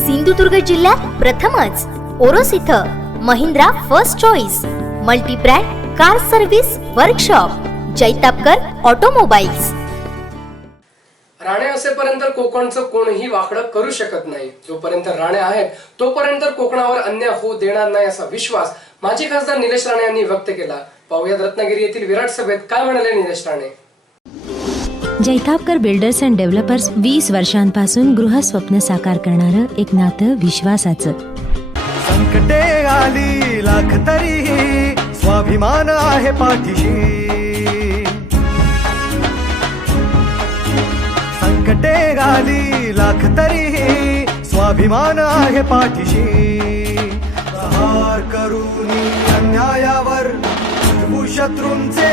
सिंधुदुर्ग जिल्ह्यात प्रथमच ओरोस इथं Mahindra first choice multi brand car service workshop Jaitapkar automobiles. Rane असेपर्यंत कोकणचं कोणीही वाकडं करू शकत नाही। जोपर्यंत राणे आहेत तोपर्यंत कोकणावर अन्याय होऊ देणार नाही असा विश्वास माजी खासदार निलेश राणे यांनी व्यक्त केला। पाहुयात रत्नागिरी येथील विराट सभेत काय म्हणाले Nilesh Rane. Jaitapkar builders and developers 20 वर्षांपासून गृहस्वप्न साकार करणारं एक नातं विश्वासाचं। संकटे आली लाख तरी स्वाभिमान आहे पाठीशी। संकटे आली लाख तरी स्वाभिमान आहे पाठीशी। प्रहार करून अन्यायावर शत्रूंचे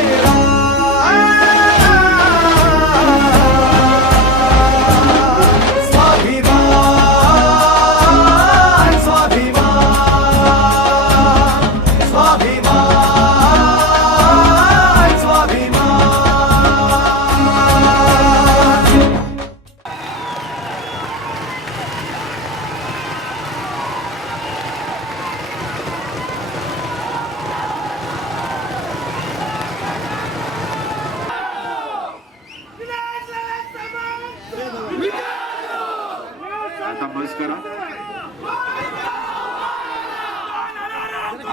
आता बस करा।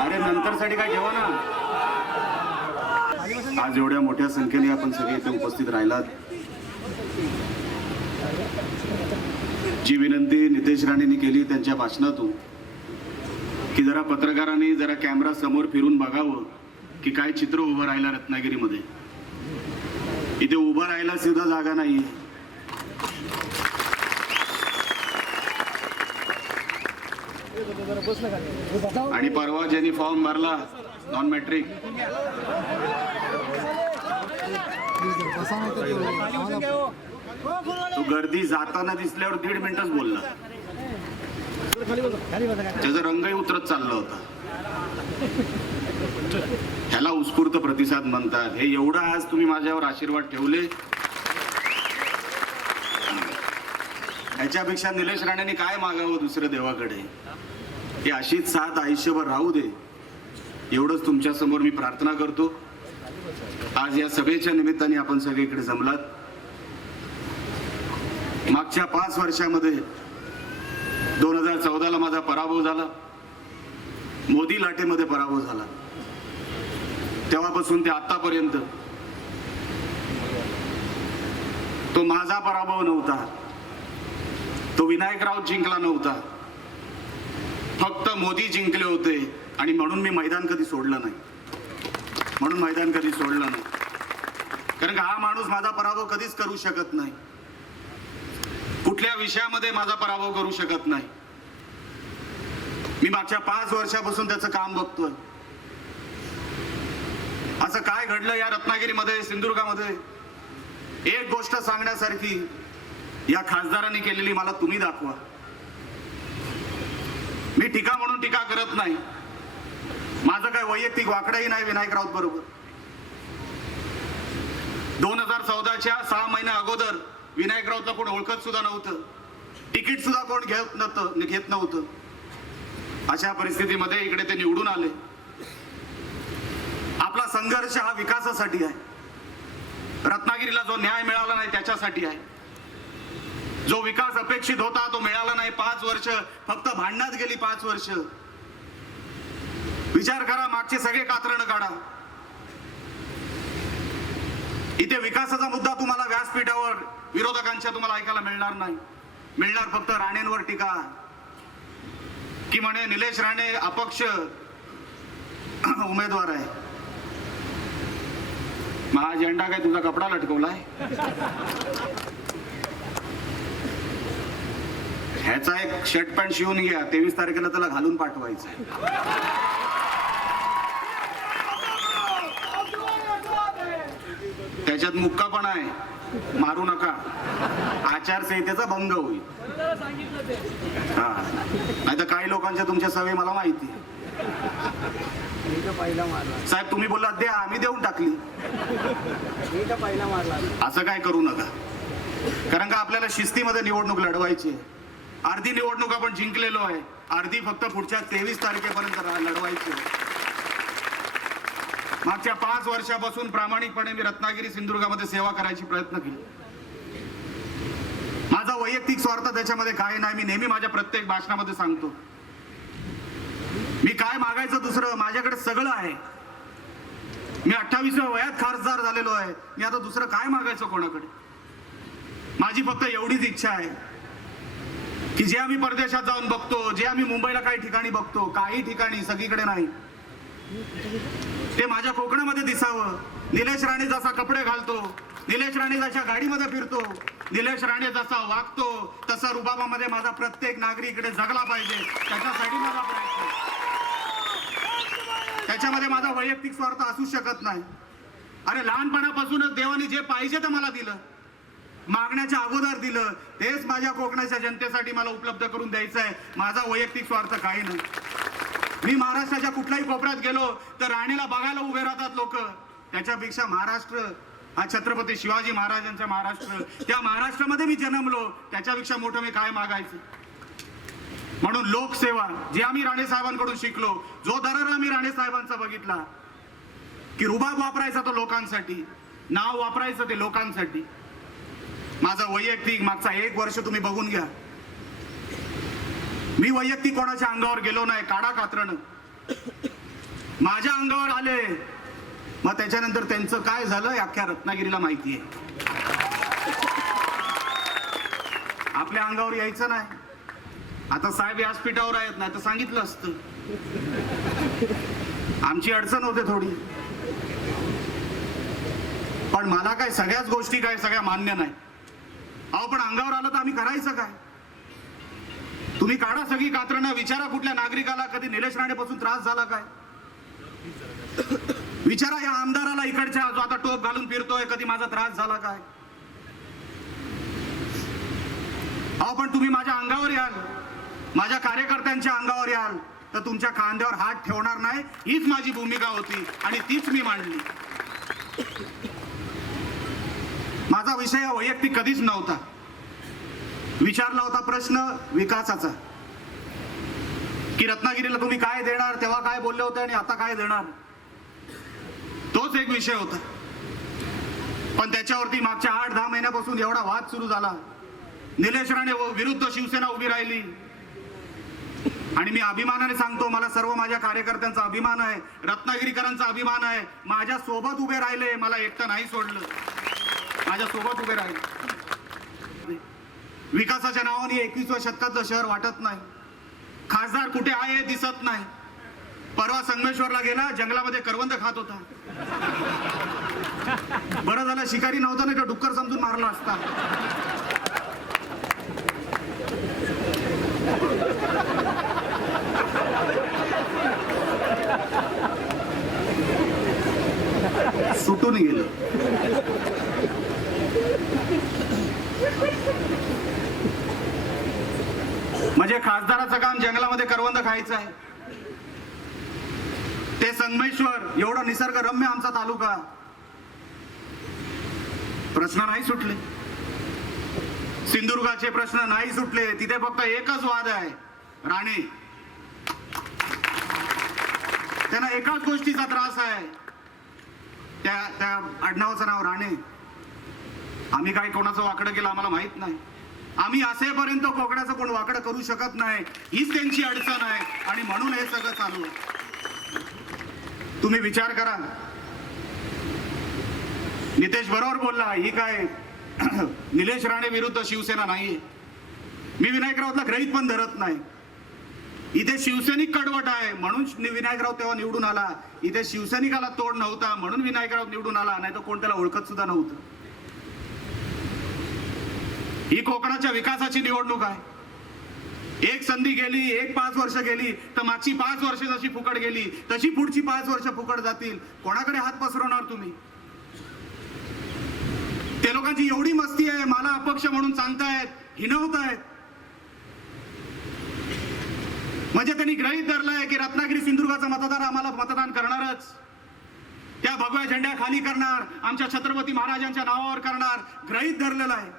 अरे नंतर साठी काय ठेवा ना। आज एवढ्या मोठ्या संख्येने आपण सगळे इथे उपस्थित राहिलात। जी विनंती नितेश राणेंनी केली त्यांच्या भाषणातून की जरा पत्रकारांनी जरा कॅमेरा समोर फिरून बघावं की काय चित्र उभं राहिलं रत्नागिरीमध्ये। इथे उभं राहायला सुद्धा जागा नाही। आणि परवा ज्यांनी फॉर्म भरला नॉन मॅट्रिक तो गर्दी जाताना दिसल्यावर 1.5 मिनिटच बोलला। त्याचा रंगही उतरत चालला होता। ह्याला उत्स्फूर्त प्रतिसाद म्हणतात। हे एवढं आज तुम्ही माझ्यावर आशीर्वाद ठेवले, ह्याच्यापेक्षा निलेश राणेंनी काय मागावं दुसरं देवाकडे। ही अशीच साथ आयुष्यभर राहू दे एवढंच तुमच्या समोर मी प्रार्थना करतो। आज या सभेच्या निमित्ताने आपण सगळीकडे जमलात। मागच्या 5 वर्षामध्ये 2014ला माझा पराभव झाला, मोदी लाटेमध्ये पराभव झाला। तेव्हापासून ते आतापर्यंत तो माझा पराभव नव्हता, तो विनायकराव जिंकला नव्हता, फक्त मोदी जिंकले होते। आणि म्हणून मी मैदान कधी सोडलं नाही, कारण हा माणूस माझा पराभव कधीच करू शकत नाही, कुठल्या विषयामध्ये माझा पराभव करू शकत नाही। मी मागच्या 5 वर्षापासून त्याचं काम बघतोय। असं काय घडलं या रत्नागिरीमध्ये, सिंधुदुर्गामध्ये, एक गोष्ट सांगण्यासारखी या खासदारांनी केलेली मला तुम्ही दाखवा। मी टीका म्हणून टीका करत नाही, माझं काय वैयक्तिक वाकडाही नाही विनायक राऊत बरोबर। 2014च्या 6 महिन्या अगोदर विनायक राऊतला कोण ओळखत सुद्धा नव्हतं, तिकीट सुद्धा कोण घेत नव्हतं। अशा परिस्थितीमध्ये इकडे ते निवडून आले। आपला संघर्ष हा विकासासाठी आहे, रत्नागिरीला जो न्याय मिळाला नाही त्याच्यासाठी आहे। जो विकास अपेक्षित होता तो मिळाला नाही। 5 वर्ष फक्त भांडणात गेली। 5 वर्ष विचार करा, मागचे सगळे कात्रणं काढा। इथे विकासाचा मुद्दा तुम्हाला व्यासपीठावर विरोधकांच्या तुम्हाला ऐकायला मिळणार नाही। मिळणार फक्त राणेंवर टीका, की म्हणे निलेश राणे अपक्ष उमेदवार आहे। मग हा झेंडा काय तुझा कपडा लटकवलाय? ह्याचा एक शर्ट पॅन्ट शिवून घ्या, 23 तारखेला त्याला घालून पाठवायचं। त्याच्यात मुक्का पण आहे, मारू नका, आचारसंहितेचा भंग होईल। हा, नाही तर काही लोकांच्या तुमच्या सवयी मला माहिती। साहेब तुम्ही बोललात द्या, आम्ही देऊन टाकली। असं काय करू नका, कारण का आपल्याला शिस्तीमध्ये निवडणूक लढवायची आहे। अर्धी निवडणूक आपण जिंकलेलो आहे, अर्धी फक्त पुढच्या 23 तारखेपर्यंत लढवायची आहे. मागच्या 5 वर्षापासून प्रामाणिकपणे मी रत्नागिरी सिंधुदुर्गामध्ये सेवा करायची प्रयत्न केली. माझा वैयक्तिक स्वार्थ त्याच्यामध्ये काय नाही. मी नेहमी माझ्या प्रत्येक भाषणामध्ये सांगतो, मी काय मागायचं दुसरं, माझ्याकडे सगळं आहे. मी 28व्या वयात खासदार झालेलो आहे. मी आता दुसरं काय मागायचं कोणाकडे. माझी फक्त एवढीच इच्छा आहे की जे आम्ही परदेशात जाऊन बघतो, जे आम्ही मुंबईला काही ठिकाणी बघतो, काही ठिकाणी, सगळीकडे नाही, ते माझ्या कोकणामध्ये दिसावं. निलेश राणे जसा कपडे घालतो, निलेश राणे जशा गाडीमध्ये फिरतो, निलेश राणे जसा वागतो, तसा रुबाबामध्ये माझा प्रत्येक नागरिक इकडे जगला पाहिजे. त्याच्यासाठी माझा प्रयत्न. त्याच्यामध्ये माझा वैयक्तिक स्वार्थ असू शकत नाही. अरे लहानपणापासूनच देवाने जे पाहिजे ते मला दिलं, मागण्याच्या अगोदर दिलं, तेच माझ्या कोकणाच्या जनतेसाठी मला उपलब्ध करून द्यायचं आहे. माझा वैयक्तिक स्वार्थ काही नाही. मी महाराष्ट्राच्या कुठल्याही कोपऱ्यात गेलो तर राणेला बघायला उभे राहतात लोक. त्याच्यापेक्षा महाराष्ट्र हा छत्रपती शिवाजी महाराजांचा महाराष्ट्र, त्या महाराष्ट्रामध्ये मी जन्मलो, त्याच्यापेक्षा मोठं मी काय मागायचं. म्हणून लोकसेवा जे आम्ही राणे साहेबांकडून शिकलो, जो दरारा मी राणे साहेबांचा बघितला की रुबाब वापरायचा तो लोकांसाठी, नाव वापरायचं ते लोकांसाठी. माझा वैयक्तिक मागचा 1 वर्ष तुम्ही बघून घ्या. मी वैयक्तिक कोणाच्या अंगावर गेलो नाही. काडा कात्रण माझ्या अंगावर आले, मग त्याच्यानंतर त्यांचं काय झालं अख्ख्या रत्नागिरीला माहिती आहे. आपल्या अंगावर यायचं नाही. आता साहेब व्यासपीठावर आहेत, नाही तर सांगितलं असतं. आमची अडचण होते थोडी, पण मला काय सगळ्याच गोष्टी काय सगळ्या मान्य नाही. अहो पण अंगावर आलं तर आम्ही करायचं काय. तुम्ही काढा सगळी कात्रणं, विचारा कुठल्या नागरिकाला कधी निलेश राणेपासून त्रास झाला काय. विचारा या आमदाराला इकडच्या जो आता टोप घालून फिरतोय, कधी माझा त्रास झाला काय. अहो पण तुम्ही माझ्या अंगावर याल, माझ्या कार्यकर्त्यांच्या अंगावर याल तर तुमच्या खांद्यावर हात ठेवणार नाही. हीच माझी भूमिका होती आणि तीच मी मांडली. माझा विषय वैयक्तिक कधीच नव्हता. विचारला होता प्रश्न विकासाचा की रत्नागिरीला तुम्ही काय देणार, तेव्हा काय बोलले होते आणि आता काय देणार, तोच एक विषय होता. पण त्याच्यावरती मागच्या 8-10 महिन्यापासून एवढा वाद सुरू झाला. निलेश राणे विरुद्ध शिवसेना उभी राहिली आणि मी अभिमानाने सांगतो, मला सर्व माझ्या कार्यकर्त्यांचा अभिमान आहे, रत्नागिरीकरांचा अभिमान आहे. माझ्या सोबत उभे राहिले, मला एकटं नाही सोडलं, माझ्या सोबत उभे राहिले. विकासाच्या नावाने 21व्या शतकातलं शहर वाटत नाही. खासदार कुठे आहे दिसत नाही. परवा संगमेश्वरला गेला, जंगलामध्ये करवंद खात होता. बरं झालं शिकारी नव्हता, नाही तर डुक्कर समजून मारला असता. सुटून गेलं. म्हणजे खासदाराचं काम जंगलामध्ये करवंद खायचं आहे. ते संगमेश्वर एवढा निसर्गरम्य आमचा तालुका, प्रश्न नाही सुटले. सिंधुदुर्गाचे प्रश्न नाही सुटले. तिथे फक्त एकच वाद आहे, राणे. त्यांना एकाच गोष्टीचा त्रास आहे, त्या आडनावाचं नाव राणे. आम्ही काय कोणाचं वाकडं केलं आम्हाला माहित नाही. आम्ही असेपर्यंत कोकणाचं कोण वाकडं करू शकत नाही, हीच त्यांची अडचण आहे आणि म्हणून हे सगळं चालू आहे. तुम्ही विचार करा, नितेश बरोबर बोलला, ही काय निलेश राणे विरुद्ध शिवसेना नाहीये. मी विनायक राऊतला ग्रहित पण धरत नाही. इथे शिवसैनिक कडवट आहे म्हणून विनायक राऊत तेव्हा निवडून आला. इथे शिवसैनिकाला तोड नव्हता म्हणून विनायक राऊत निवडून आला, नाही तर कोण त्याला ओळखत सुद्धा नव्हतं. ही कोकणाच्या विकासाची निवडणूक आहे. एक संधी गेली, 5 वर्ष गेली तर मागची 5 वर्ष जशी फुकट गेली तशी पुढची 5 वर्ष फुकट जातील. कोणाकडे हात पसरवणार तुम्ही. ते लोकांची एवढी मस्ती आहे, मला अपक्ष म्हणून सांगतायत, हिणवतायत. म्हणजे त्यांनी गृहीत धरलंय की रत्नागिरी सिंधुदुर्गाचा मतदार आम्हाला मतदान करणारच, त्या भगव्या झेंड्या खाली करणार, आमच्या छत्रपती महाराजांच्या नावावर करणार, गृहीत धरलेलं आहे.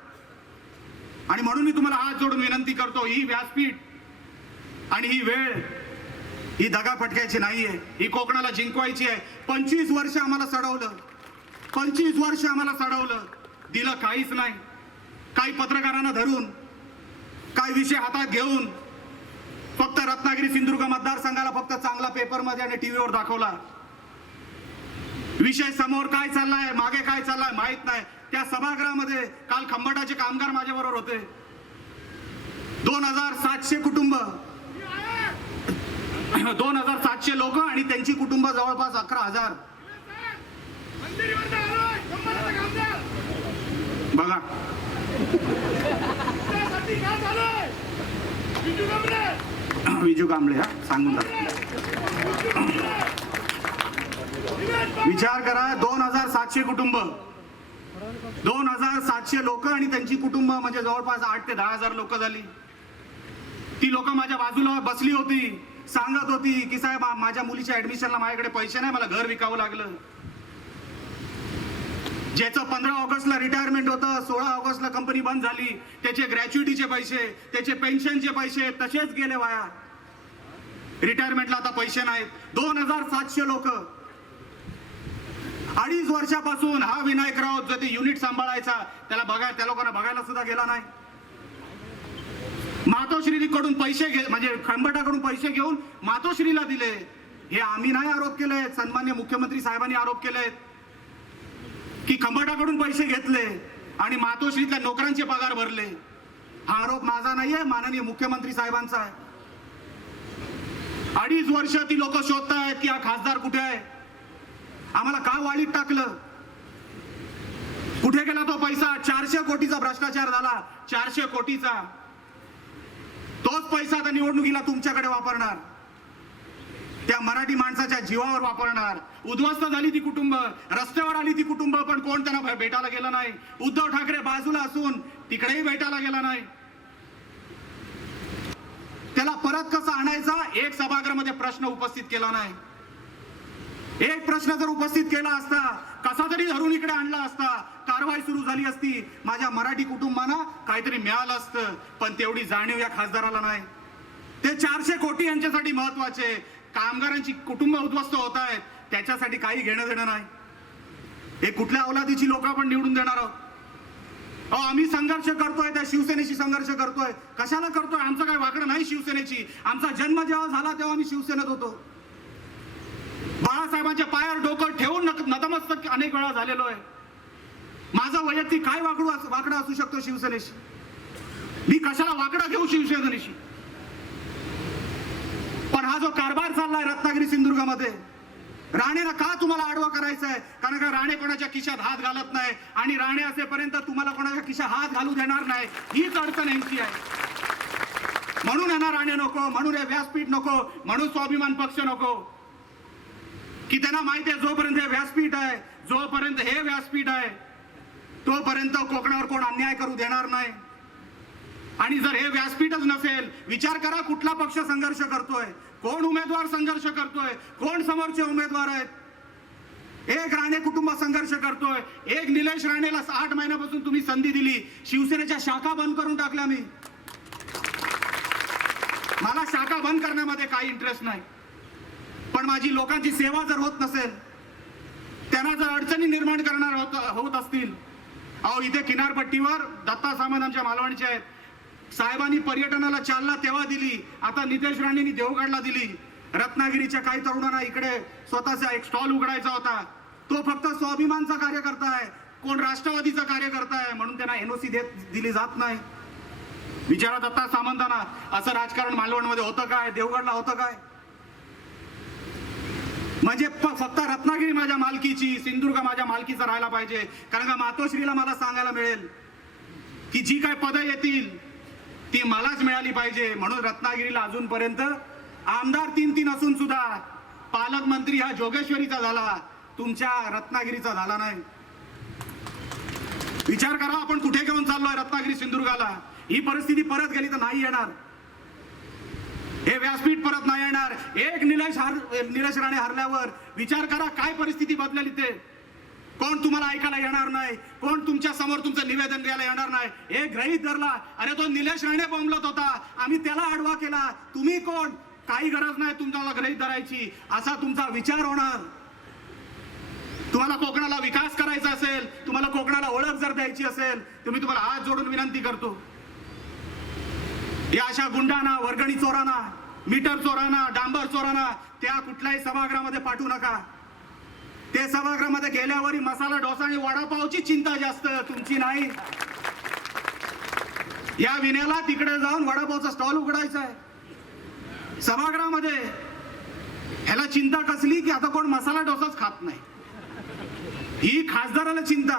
आणि म्हणून मी तुम्हाला हात जोडून विनंती करतो, ही व्यासपीठ आणि ही वेळ ही दगा फटकायची नाहीये, ही कोकणाला जिंकवायची आहे. 25 वर्ष आम्हाला सडवलं, 25 वर्ष आम्हाला सडवलं, दिलं काहीच नाही. काही पत्रकारांना धरून, काही विषय हातात घेऊन फक्त रत्नागिरी सिंधुदुर्ग मतदारसंघाला फक्त चांगला पेपरमध्ये आणि टीव्हीवर दाखवला. विषय समोर काय चाललाय, मागे काय चाललाय माहित नाही. त्या सभागृहामध्ये काल खंबाटाचे कामगार माझ्या बरोबर होते. 2700 कुटुंब, 2700 लोक आणि त्यांची कुटुंब जवळपास 11,000. बघा विजू कांबळे, हा सांगून विचार करा, 2700 कुटुंब, 2700 लोक आणि त्यांची कुटुंब म्हणजे जवळपास 8 ते 10,000 लोक झाली. ती लोक माझ्या बाजूला बसली होती, सांगत होती की साहेब माझ्या मुलीच्या ऍडमिशनला माझ्याकडे पैसे नाही, मला घर विकावं लागलं. ज्याचं 15 ऑगस्टला रिटायरमेंट होतं, 16 ऑगस्टला कंपनी बंद झाली, त्याचे ग्रॅच्युइटीचे पैसे, त्याचे पेन्शनचे पैसे तसेच गेले वाया. रिटायरमेंटला आता पैसे नाहीत. 2700 लोक. 2.5 वर्षापासून हा विनायक राऊत जो ते युनिट सांभाळायचा, त्या लोकांना बघायला सुद्धा गेला नाही. मातोश्रीकडून पैसे म्हणजे खंबाटाकडून पैसे घेऊन मातोश्रीला दिले. हे आम्ही नाही आरोप केले, सन्मान्य मुख्यमंत्री साहेबांनी आरोप केले की खंबाटाकडून पैसे घेतले आणि मातोश्रीतल्या नोकरांचे पगार भरले. हा आरोप माझा नाहीये, माननीय मुख्यमंत्री साहेबांचा आहे. 2.5 वर्ष ती लोक शोधतायत की हा खासदार कुठे आहे, आम्हाला का वाळीत टाकलं, कुठे गेला तो पैसा. 400 कोटीचा भ्रष्टाचार झाला, 400 कोटीचा. तोच पैसा आता निवडणुकीला तुमच्याकडे वापरणार, त्या मराठी माणसाच्या जीवावर वापरणार. उद्ध्वस्त झाली ती कुटुंब, रस्त्यावर आली ती कुटुंब, पण कोण त्यांना भेटायला गेलं नाही. उद्धव ठाकरे बाजूला असून तिकडेही भेटायला गेला नाही. त्याला परत कसं आणायचा, एक सभागृहामध्ये प्रश्न उपस्थित केला नाही. एक प्रश्न जर उपस्थित केला असता, कसा तरी धरून इकडे आणला असता, कारवाई सुरू झाली असती, माझ्या मराठी कुटुंबांना काहीतरी मिळालं असतं. पण तेवढी जाणीव या खासदाराला नाही. ते 400 कोटी यांच्यासाठी महत्वाचे. कामगारांची कुटुंब उद्ध्वस्त होत आहेत, त्याच्यासाठी काही घेणं देणं नाही. हे कुठल्या अवलादीची लोक आपण निवडून देणार आहोत? आम्ही संघर्ष करतोय, त्या शिवसेनेशी संघर्ष करतोय. कशाला करतोय? आमचं काय वाकडं नाही शिवसेनेची. आमचा जन्म जेव्हा झाला तेव्हा आम्ही शिवसेनेत होतो. बाळासाहेबांच्या पायावर डोकं ठेवून नतमस्तक अनेक वेळा झालेलो आहे. माझं वैयक्तिक काय वाकडं असू शकतो शिवसेनेशी? मी कशाला वाकडा घेऊ शिवसेनेशी? पण हा जो कारभार चाललाय रत्नागिरी सिंधुदुर्गामध्ये, राणेला का तुम्हाला आडवा करायचा आहे? कारण का राणे कोणाच्या खिशात हात घालत नाही आणि राणे असेपर्यंत तुम्हाला कोणाच्या खिशात हात घालू देणार नाही. हीच अडचण यांची आहे. म्हणून यांना राणे नको, म्हणून हे व्यासपीठ नको, म्हणून स्वाभिमान पक्ष नको. की त्यांना माहिती आहे जोपर्यंत हे व्यासपीठ आहे, जोपर्यंत हे व्यासपीठ आहे, तोपर्यंत कोकणावर कोण अन्याय करू देणार नाही. आणि जर हे व्यासपीठच नसेल, विचार करा कुठला पक्ष संघर्ष करतोय, कोण उमेदवार संघर्ष करतोय, कोण समोरचे उमेदवार आहेत. एक राणे कुटुंब संघर्ष करतोय, एक निलेश राणेला 8 महिन्यापासून तुम्ही संधी दिली, शिवसेनेच्या शाखा बंद करून टाकल्या. मला शाखा बंद करण्यामध्ये काही इंटरेस्ट नाही, पण माझी लोकांची सेवा जर होत नसेल, त्यांना जर अडचणी निर्माण करणार होत असतील. इथे किनारपट्टीवर दत्ता सामंत आमच्या मालवणचे आहेत, साहेबांनी पर्यटनाला चालना तेव्हा दिली, आता नितेश राणेंनी देवगडला दिली. रत्नागिरीच्या काही तरुणांना इकडे स्वतःचा एक स्टॉल उघडायचा होता, तो फक्त स्वाभिमानचा कार्यकर्ता आहे, कोण राष्ट्रवादीचा कार्यकर्ता आहे, म्हणून त्यांना एनओसी दिली जात नाही. विचारा दत्ता सामंतांना, असं राजकारण मालवणमध्ये होतं काय, देवगडला होतं काय? म्हणजे फक्त रत्नागिरी माझ्या मालकीची, सिंधुदुर्ग माझ्या मालकीचा राहायला पाहिजे. कारण का मातोश्रीला मला सांगायला मिळेल की जी काय पदं येतील ती मलाच मिळाली पाहिजे. म्हणून रत्नागिरीला अजूनपर्यंत आमदार 3 असून सुद्धा पालकमंत्री हा जोगेश्वरीचा झाला, तुमच्या रत्नागिरीचा झाला नाही. विचार करा आपण कुठे घेऊन चाललोय रत्नागिरी सिंधुदुर्गाला. ही परिस्थिती परत गेली तर नाही येणार, हे व्यासपीठ परत नाही येणार. एक निलेश राणे हरल्यावर विचार करा काय परिस्थिती बदलेली. ते कोण तुम्हाला ऐकायला येणार नाही, कोण तुमच्या समोर तुमचं निवेदन द्यायला येणार नाही. हे गृहीत धरला, अरे तो निलेश राणे बोंबलत होता, आम्ही त्याला आडवा केला, तुम्ही कोण, काही गरज नाही तुम्हाला गृहीत धरायची, असा तुमचा विचार होणार. तुम्हाला कोकणाला विकास करायचा असेल, तुम्हाला कोकणाला ओळख जर द्यायची असेल, तर मी तुम्हाला हात जोडून विनंती करतो, या अशा गुंडांना, वर्गणी चोरांना, मीटर चोरांना, डांबर चोरांना त्या कुठल्याही सभागृहामध्ये पाठवू नका. ते सभागृहामध्ये गेल्यावरही मसाला डोसा आणि वडापावची चिंता जास्त, तुमची नाही. या विण्याला तिकडे जाऊन वडापावचा स्टॉल उघडायचा आहे सभागृहामध्ये. ह्याला चिंता कसली की आता कोण मसाला डोसाच खात नाही, ही खासदाराला चिंता.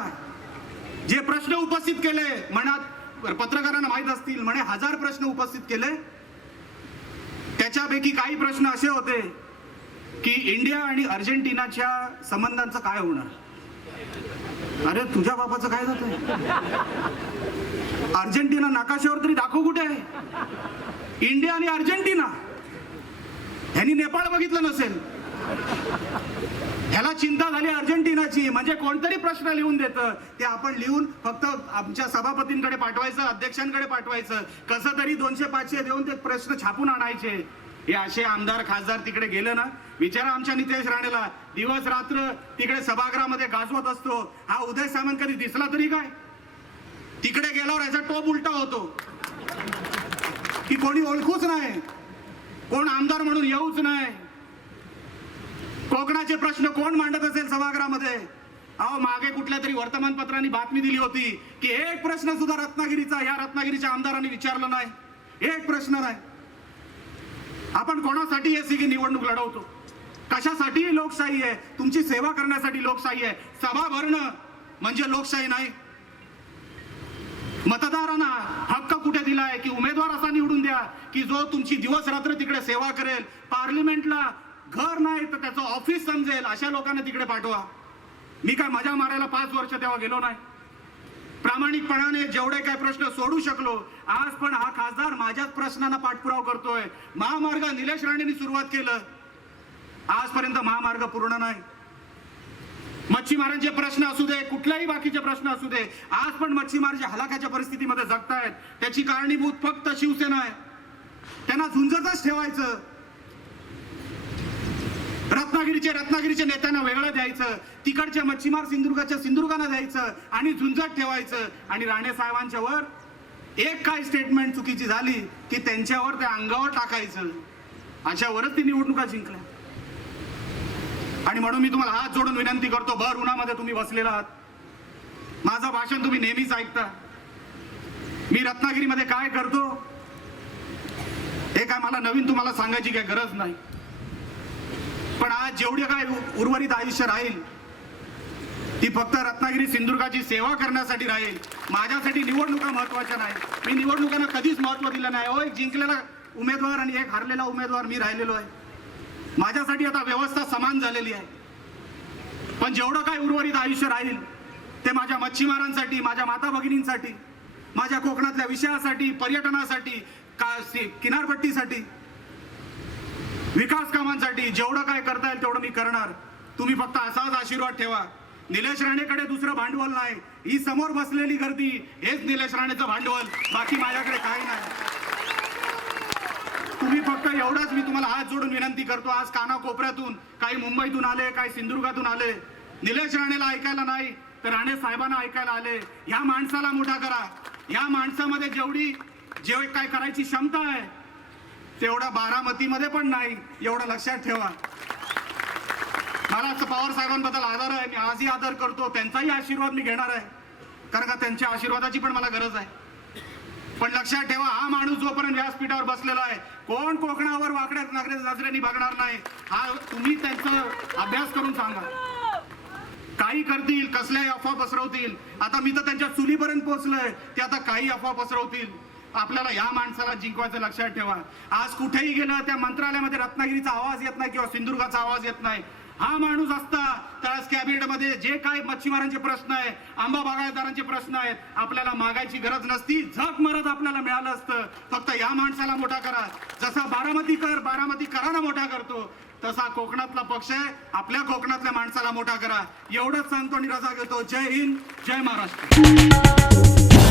जे प्रश्न उपस्थित केले मनात, पत्रकारांना माहित असतील, म्हणे 1000 प्रश्न उपस्थित केले, त्याच्यापैकी काही प्रश्न असे होते की इंडिया आणि अर्जेंटिनाच्या संबंधांचं काय होणार. अरे तुझ्या बापाचं काय जातंय, अर्जेंटिना नकाशावर तरी दाखव कुठे आहे. इंडिया आणि अर्जेंटिना, ह्यांनी नेपाळ बघितलं नसेल, ह्याला चिंता झाली अर्जेंटिनाची. म्हणजे कोणतरी प्रश्न लिहून देतं, ते आपण लिहून फक्त आमच्या सभापतींकडे पाठवायचं, अध्यक्षांकडे पाठवायचं, कसं तरी 200-500 देऊन ते प्रश्न छापून आणायचे. हे असे आमदार खासदार तिकडे गेले ना, विचारा आमच्या नितेश राणेला, दिवस रात्र तिकडे सभागृहामध्ये गाजवत असतो. हा उदय सामंत कधी दिसला तरी काय, तिकडे गेल्यावर याचा टोप उलटा होतो की कोणी ओळखूच नाही, कोण आमदार म्हणून येऊच नाही. कोकणाचे प्रश्न कोण मांडत असेल सभागृहामध्ये. अहो मागे कुठल्या तरी वर्तमानपत्रांनी बातमी दिली होती की एक प्रश्न सुद्धा रत्नागिरीचा या रत्नागिरीच्या आमदारांनी विचारला नाही, एक प्रश्न नाही. आपण कोणासाठी हे सगळी निवडणूक लढवतो, कशासाठी लोकशाही आहे, तुमची सेवा करण्यासाठी लोकशाही आहे. सभा भरणं म्हणजे लोकशाही नाही. मतदारांना हक्क कुठे दिलाय की उमेदवार असा निवडून द्या की जो तुमची दिवस रात्र तिकडे सेवा करेल, पार्लिमेंटला घर नाही तर त्याचं ऑफिस समजेल, अशा लोकांना तिकडे पाठवा. मी काय मजा मारायला 5 वर्ष तेव्हा गेलो नाही, प्रामाणिकपणाने जेवढे काय प्रश्न सोडू शकलो. आज पण हा खासदार माझ्याच प्रश्नांना पाठपुरावा करतोय. महामार्ग निलेश राणेंनी सुरुवात केलं, आजपर्यंत महामार्ग पूर्ण नाही. मच्छीमारांचे प्रश्न असू दे, कुठल्याही बाकीचे प्रश्न असू दे, आज पण मच्छीमार जे हलाखाच्या परिस्थितीमध्ये जगतायत त्याची कारणीभूत फक्त शिवसेना आहे. त्यांना झुंजतच ठेवायचं, रत्नागिरीच्या नेत्यांना वेगळं द्यायचं, तिकडचे मच्छीमार सिंधुदुर्गांना द्यायचं आणि झुंजत ठेवायचं. आणि राणे साहेबांच्या वर एक काय स्टेटमेंट चुकीची झाली की त्यांच्यावर त्या अंगावर टाकायचं. अशावरच ती निवडणुका जिंकल्या. आणि म्हणून मी तुम्हाला हात जोडून विनंती करतो, भर उन्हामध्ये तुम्ही बसलेला आहात, माझं भाषण तुम्ही नेहमीच ऐकता. मी रत्नागिरीमध्ये काय करतो हे काय मला नवीन तुम्हाला सांगायची काय गरज नाही. पण आज जेवढे काय उर्वरित आयुष्य राहील ती फक्त रत्नागिरी सिंधुदुर्गाची सेवा करण्यासाठी राहील. माझ्यासाठी निवडणुका महत्वाच्या नाही. मी निवडणुकांना कधीच महत्व दिलं नाही. एक जिंकलेला उमेदवार आणि एक हरलेला उमेदवार मी राहिलेलो आहे. माझ्यासाठी आता व्यवस्था समान झालेली आहे. पण जेवढं काय उर्वरित आयुष्य राहील ते माझ्या मच्छीमारांसाठी, माझ्या माता भगिनींसाठी, माझ्या कोकणातल्या विषयासाठी, पर्यटनासाठी, किनारपट्टीसाठी, विकास कामांसाठी जेवढं काय करता येईल तेवढं मी करणार. तुम्ही फक्त असाच आशीर्वाद ठेवा. निलेश राणेकडे दुसरं भांडवल नाही, ही समोर बसलेली गर्दी हेच निलेश राणेचं भांडवल, बाकी माझ्याकडे काही नाही. तुम्ही फक्त एवढाच मी तुम्हाला हात जोडून विनंती करतो. आज कानाकोपऱ्यातून काही मुंबईतून आले, काही सिंधुदुर्गातून आले, निलेश राणेला ऐकायला नाही तर राणे साहेबांना ऐकायला आले. या माणसाला मोठा करा. या माणसामध्ये जेवढी काय करायची क्षमता आहे तेवढा बारामतीमध्ये पण नाही, एवढं लक्षात ठेवा. मला पवार साहेबांबद्दल आदर आहे, मी आजही आदर करतो. त्यांचाही आशीर्वाद मी घेणार आहे, कारण का त्यांच्या आशीर्वादाची पण मला गरज आहे. पण लक्षात ठेवा, हा माणूस जोपर्यंत व्यासपीठावर बसलेला आहे, कोण कोकणावर वाकड्या नजरेने बघणार नाही. हा तुम्ही त्यांचा अभ्यास करून सांगा. काही करतील, कसल्याही अफवा पसरवतील. आता मी तर त्यांच्या चुलीपर्यंत पोहोचलोय, ते आता काही अफवा पसरवतील. आपल्याला या माणसाला जिंकवायचं, लक्षात ठेवा. आज कुठेही गेलं त्या मंत्रालयामध्ये रत्नागिरीचा आवाज येत नाही किंवा सिंधुदुर्गाचा आवाज येत नाही. हा माणूस असता तर आज कॅबिनेटमध्ये जे काय मच्छीमारांचे प्रश्न आहे, आंबा बागायतदारांचे प्रश्न आहेत, आपल्याला मागायची गरज नसती, झक मारत आपल्याला मिळालं असतं. फक्त या माणसाला मोठा करा. जसा बारामतीकरांना मोठा करतो तसा कोकणातला पक्ष आहे. आपल्या कोकणातल्या माणसाला मोठा करा एवढंच सांगतो आणि रजा घेतो. जय हिंद, जय महाराष्ट्र.